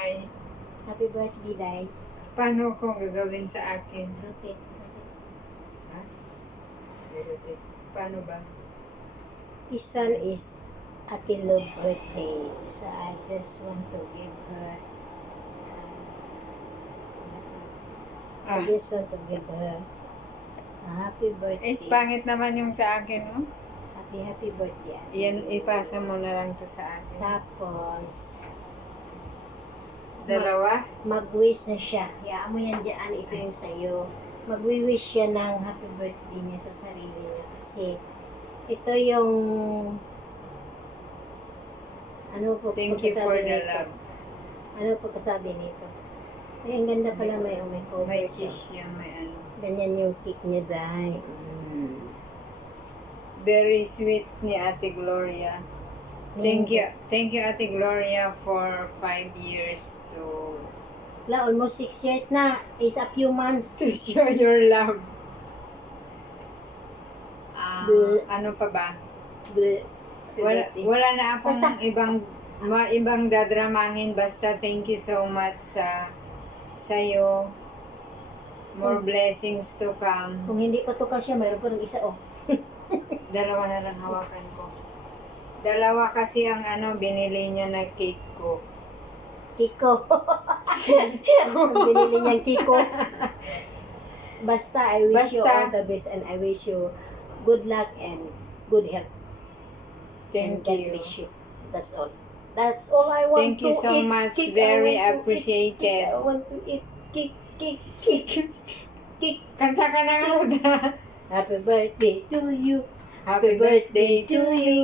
Day. Happy birthday, Day. Paano ko gagawin sa akin? Rotate. Ha? Rotate. Paano ba? This one is Ate Lo's birthday. So I just want to give her I just want to give her a happy birthday. Pangit naman yung sa akin, no? Happy birthday. Yan, ipasa mo na lang to sa akin. Tapos, Dalawa? mag-wish na siya. Hayaan mo yan dyan. Ito yung sa'yo. Mag-wish siya ng happy birthday niya sa sarili niya. Kasi, ito yung ano po Thank you for pagkasabi the nito? love. Ano pagkasabi nito? Ay, ang ganda pala may cover May siya. fish yan, may ano. Ganyan yung cake niya, Day. Very sweet ni Ate Gloria. Thank you Ate Gloria for 5 years to Almost 6 years na. Is a few months. show your love. Bleh. Ano pa ba? Bleh. Wala na akong Basta- ibang dadramahin, basta thank you so much sa'yo. More blessings to come. Kung hindi pa to kasya, mayroon pa ng isa, oh. Dalawa na lang hawakan ko. Dalawa kasi ang binili niya na cake ko. Kiko. Binili niyang Kiko. Basta, I wish you all the best and I wish you good luck and good health. Thank and God you. bless you. That's all. That's all I want Thank to you so eat. much. Cake. Very I want to eat appreciated. cake. I want to eat cake, cake, cake, cake. Kanta ka na nga. Happy birthday to you. Happy birthday to you. you.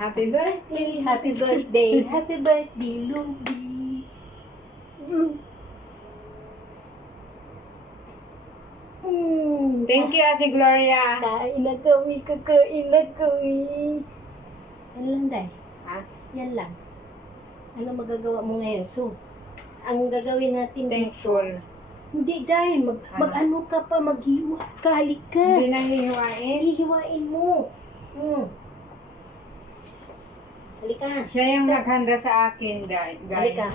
Happy birthday. Happy birthday. Happy birthday, Luby. Thank you, Ate Gloria. Kain na kami, kakain na kami. Yan lang, Day. Ha? Yan lang. Ano magagawa mo ngayon? So, ang gagawin natin Thankful. hindi, Day. Mag-ano ka pa, maghiwa. Kalik ka. Hindi nang hihiwain. Hihiwain mo. Halika. Siya yung naghanda sa akin, guys. Halika.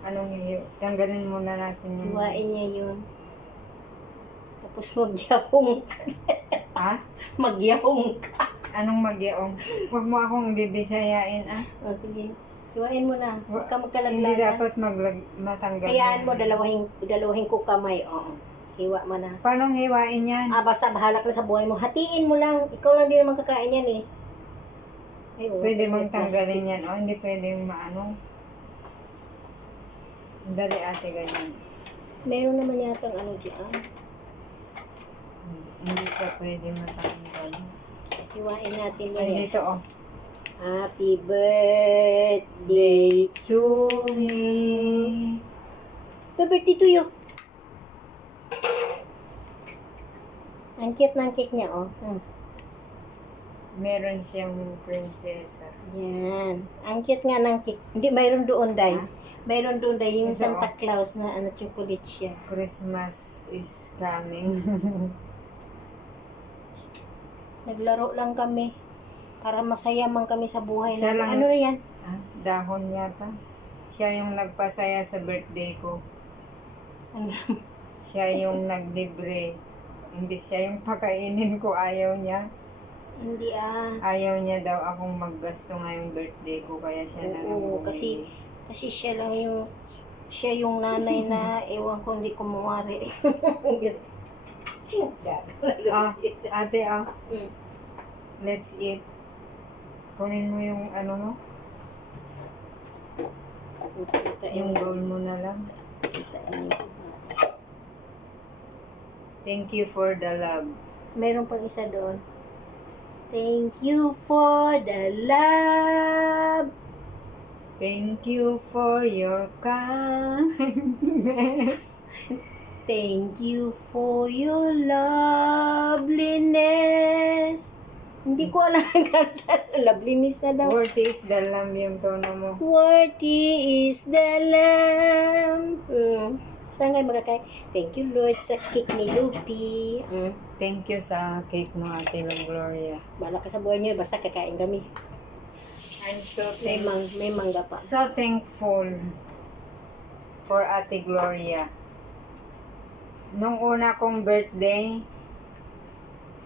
Anong tanggalin muna natin yung... Hiwain niya yun. Tapos magyahong ka. Ha? Magyahong ka. Anong magyaong? Huwag mo akong ibibisayain, ah. O, sige. Hiwain mo na. Huwag ka Hindi magkalaglaga. dapat matanggal. Hayaan mo, dalawahin ko kamay. O, hiwa mo na. Paano hiwain yan? Basta bahala ka na sa buhay mo. Hatiin mo lang. Ikaw lang din naman kakain yan eh. Ay, Pwede bang plastic. tanggalin yan? O, hindi pwedeng maano. Dali, ate, ganyan. Meron naman yatang ano dyan. Hindi pa pwede matanggal. Hiwain natin mo Ay, yan. dito, oh. Happy birthday. To me. Happy birthday to you. Ang cute ng cake niya, oh. Meron siyang prinsesa. Yan. Ang cute nga ng cake. Hindi, mayroon doon, Day. Ha? Mayroon doon, Day. Yung Ito, Santa Claus na chocolate siya. Christmas is coming. Naglaro lang kami. Para masaya man kami sa buhay. Siya namin. lang- Ano yan? Dahon yata. Siya yung nagpasaya sa birthday ko. Ano? Siya yung naglibre. Imbis siya yung pakainin ko, ayaw niya. Hindi Ayaw niya daw akong maggasto ngayong birthday ko, kaya siya na lang Oo, bumili. kasi siya yung nanay na ewan ko hindi ko mawari. Ate, Mm. let's eat. Kunin mo yung ano mo, yung bowl mo na lang. Thank you for the love. Meron pang isa doon. Thank you for the love. Thank you for your kindness. Thank you for your loveliness. Hindi ko alam ang kanta. Loveliness na daw. Worthy is the lamb yung tono mo. Worthy is the lamb. Saan kayo magkakain? Thank you, Lord, sa cake ni Lupi. Thank you sa cake mo, Ate Gloria. Bala ka sa buhay niyo, basta kakain kami. I'm so May mangga pa. so thankful for Ate Gloria. Nung una kong birthday,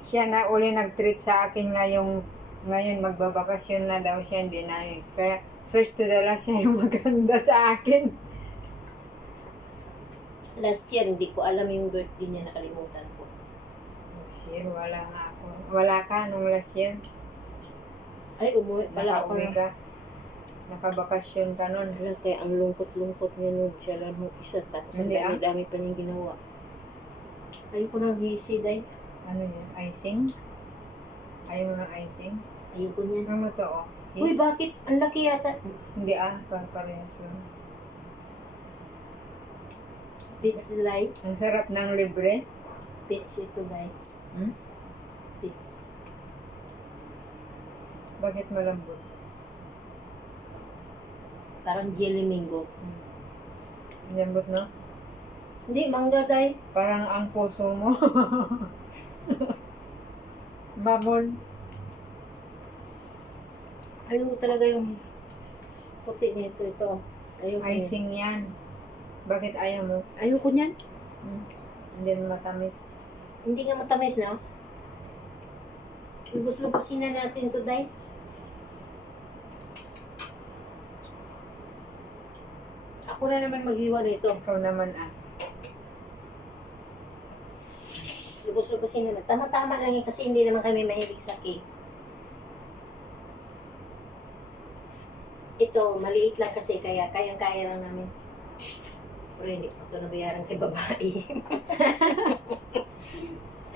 siya na uli nag-treat sa akin ngayon magbabakasyon na daw siya, hindi na yun. Kaya first to the last siya yung maganda sa akin. Last year, hindi ko alam yung birthday niya, nakalimutan ko. Oh, shit, wala nga ako. Wala ka nung last year. Ay, umuwi pala ako. Nakauwi ka. Nakabakasyon ka nun. Wala, kaya ang lungkot-lungkot niya nun. Siya lang yung isa, tapos ang Hindi, dami-dami pa niyang ginawa. Ayoko nang hisi, day. Ano yun? Icing? Ayaw mo ng icing? Ayoko niyan. Ano to, oh? Cheese? Uy, bakit? Ang laki yata. Hindi parehas lang. Peach light. Ang sarap ng libre. Peach ito, day. Hmm? Peach. Bakit malambot? Parang jelly mango. Malambot, no? Hindi, mangga, day. Parang ang puso mo. Mamon. Ayoko talaga yung puti nito. Ito. Ayoko. Icing yan. Bakit ayaw mo? Ayoko niyan. Hindi mo matamis. Hindi nga matamis, no? Lubos-lubosin na natin to, day. Ako na naman maghiwa nito. Ikaw naman, Lubos-lubosin naman. Tama-tama lang yun kasi hindi naman kami mahilig sa cake. Ito, maliit lang kasi kaya kayang-kaya lang namin. Pero hindi ko ito nabayaran kay babae.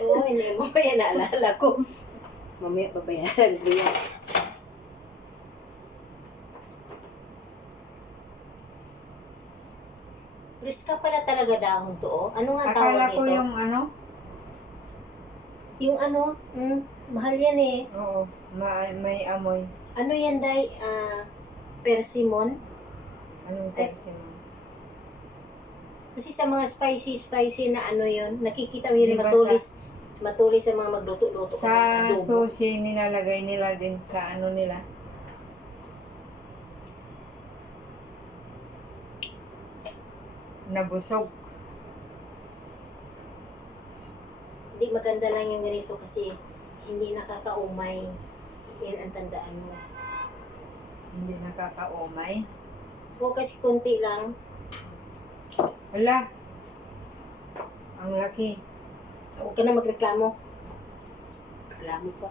Oo, hindi. Mamaya naalala ko. Mamaya babayaran ko yan. Priska pala talaga dahon to, oh. Ano nga tawag Akala nito? ko yung ano? Yung ano, mahal yan eh. Oo, may amoy. Ano yan, day? Persimmon? Anong tersi mo? Kasi sa mga spicy na ano yun, nakikita mo yun, Diba matulis sa mga magluto-luto. Sa adobo. sushi, nilalagay nila din sa ano nila. Nabusog. Hindi maganda lang yung ganito kasi hindi nakakaumay. Yan ang tandaan mo. Hindi nakakaumay. Huwag kasi konti lang. Wala. Ang laki. Huwag ka na magreklamo. Reklamo pa.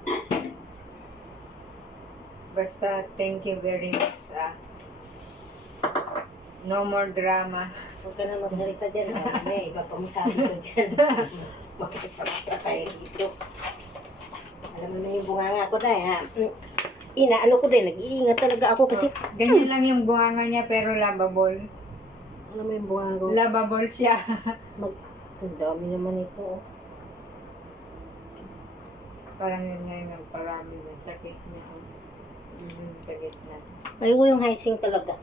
Basta, thank you very much. No more drama. Huwag ka na magsalita dyan. May iba pa masabi ko dyan. Magkasama ka tayo dito. Alam mo na yung bunganga ko dahil ha. Inaano ko din, nag-iingat talaga ako kasi Ganyan lang yung bunganga niya pero lovable. alam mo yung bunganga ko. Lovable siya. Ang dami naman ito. Parang yun nga yung nagparami na sakit niya. Sa gitna. Ayoko yung hicing talaga.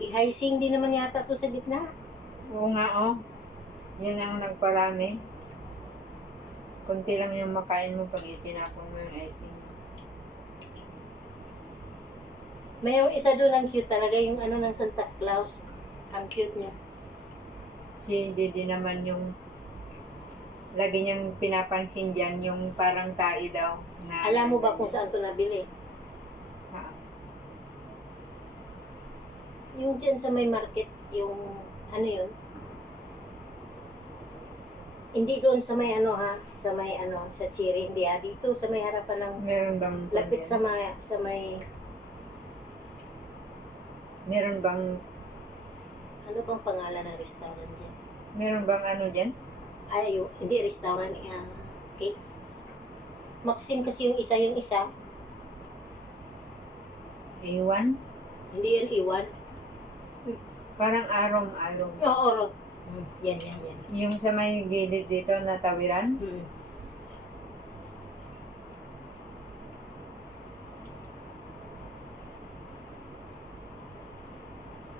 I-hicing din naman yata to sa gitna. Oo nga, oh. Yan ang nagparami. Kunti lang yung makain mo pag itinapon mo yung icing. Mayroong isa doon ang cute talaga, yung ano ng Santa Claus. Ang cute niya. Si Didi naman yung lagi niyang pinapansin dyan, yung parang tae daw. Na, Alam mo ba kung saan to nabili? Ha? Yung dyan sa may market, yung ano yun? Hindi doon sa may ano ha, sa may ano, sa Cherry, hindi ha. Dito sa may harapan ng, Meron bang lapit dyan? sa may, Meron bang ano bang pangalan ng restaurant dyan? meron bang ano dyan? Ay, hindi restaurant, cake. Maxim kasi yung isa. Iwan? Hindi yan iwan. Parang arong-arong. Oo. Yan. Yung sa may gilid dito na tawiran?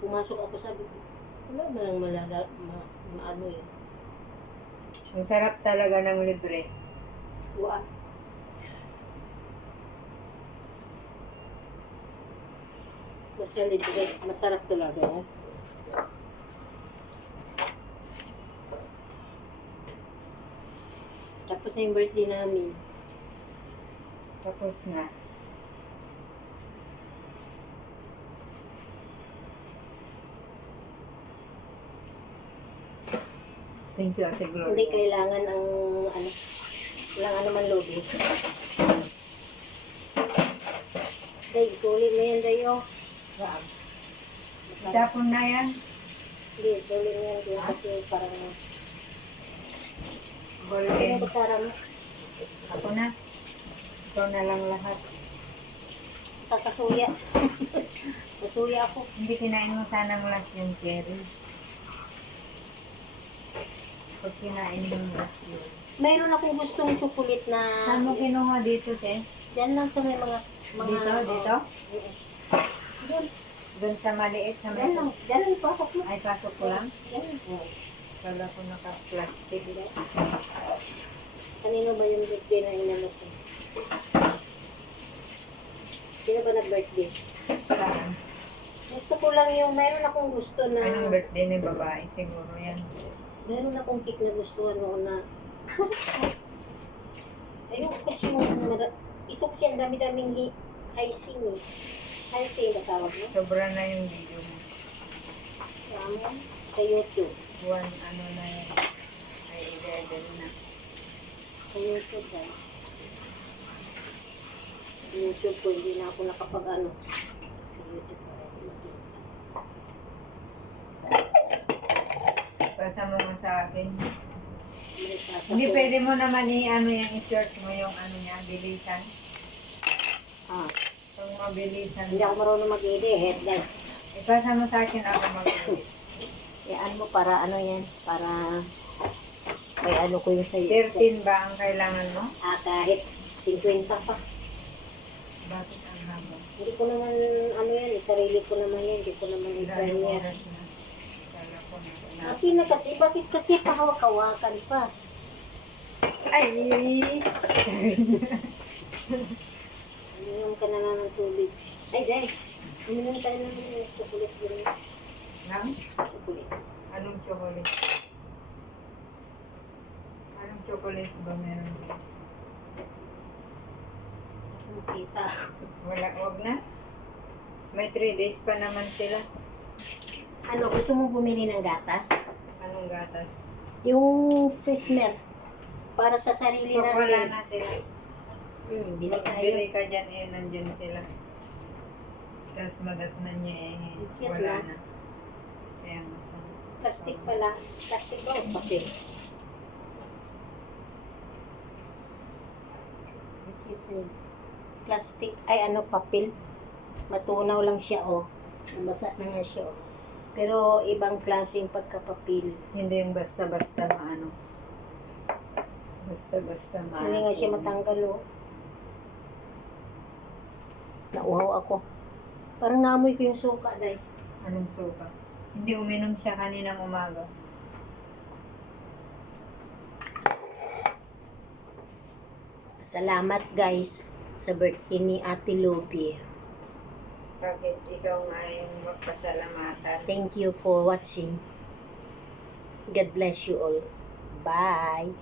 Pumasok ako, sabi ko, wala ba lang maano yun? Ang sarap talaga ng libre. Wow. Basta libre. Masarap talaga yan. Tapos na yung birthday namin. Tapos na. Thank you, Ate Gloria. Hindi kailangan ang ano. Walang ano man lobby. Day, sulit mo yan, Day, oh. Wow. Tapon na yan. Hindi, sulit mo yan, Day, kasi parang... Ano Golden. ba tara mo? Ako na. Ikaw na lang lahat. Kakasuya. Kasuya ako. Hindi kinain mo sanang last yung cherry. Pag kinain mo yung last yun. Mayroon akong gustong chocolate na... Saan mo kinuha dito, te? Yan lang sa may mga... Dito? Dito? Doon. Doon sa maliit, sa Yan lang. may... Yan lang, pasok mo. Ay, pasok ko lang. Yan. Kala ko naka-plastic. Kanino ba yung birthday na inano ko? Sino ba nag-birthday? Saan? Gusto ko lang yung... Mayroon akong gusto na... Anong birthday ni babae? Siguro yan. Meron akong cake na gustuhan mo na... Ayun kasi yung... Ito kasi ang dami-daming icing eh. Icing ba tawag mo? Sobra na yung video mo. Tama. Sa YouTube. One, ano na yan. Ay, i-garden na. Sa YouTube guys. Sa YouTube ko, hindi na ako nakapag-ano. Sa YouTube ko rin makita. Pasa mo nga sa akin. May sasa Hindi ko. pwede mo naman i-ano yung i-search mo yung ano niya, bilisan. Ah, Kung mabilisan. hindi ako marunong mag-edit guys. Ipasa mo sa akin ako mag-edit. Yan mo para ano yan. Para may ano ko yung sa 13 ba ang kailangan mo? kahit 50 pa. Bakit ang haba? Hindi ko naman ano yan. Sarili ko naman yan. Hindi ko naman i-try Ilang yan. oras na? Kala ko na. Akin na kasi. Bakit kasi pahawak-hawakan pa? Ay! Uminom ka na lang ng tubig. Ay, guys. Uminom tayo ng chocolate din. Nang? Chocolate. Anong chocolate? Anong chocolate ba meron dito? Nakita. Wala, wag na. May 3 days pa naman sila. Ano, gusto mo bumili ng gatas? Anong gatas? Yung fresh milk. Para sa sarili Pag wala natin. na sila. Bili tayo. Bili ka dyan eh, nandyan sila. Tapos madatnan niya eh, Cute wala na. na. Kaya nga sa... Plastic pala. Plastic ba o papel? Cute yun. Plastic. Ay, ano, papel. Matunaw lang siya, oh. Nabasa na nga siya, oh. Pero ibang klaseng pagkapapil. Hindi yung basta-basta maano. Basta-basta maano. Hindi nga siya matanggal, oh. Nauhaw ako. Parang naamoy ko yung suka, day. Anong suka? Hindi uminom siya kaninang umaga. Salamat, guys, sa birthday ni Ate Luby. Bakit ikaw nga yung magpasalamatan? Thank you for watching. God bless you all. Bye.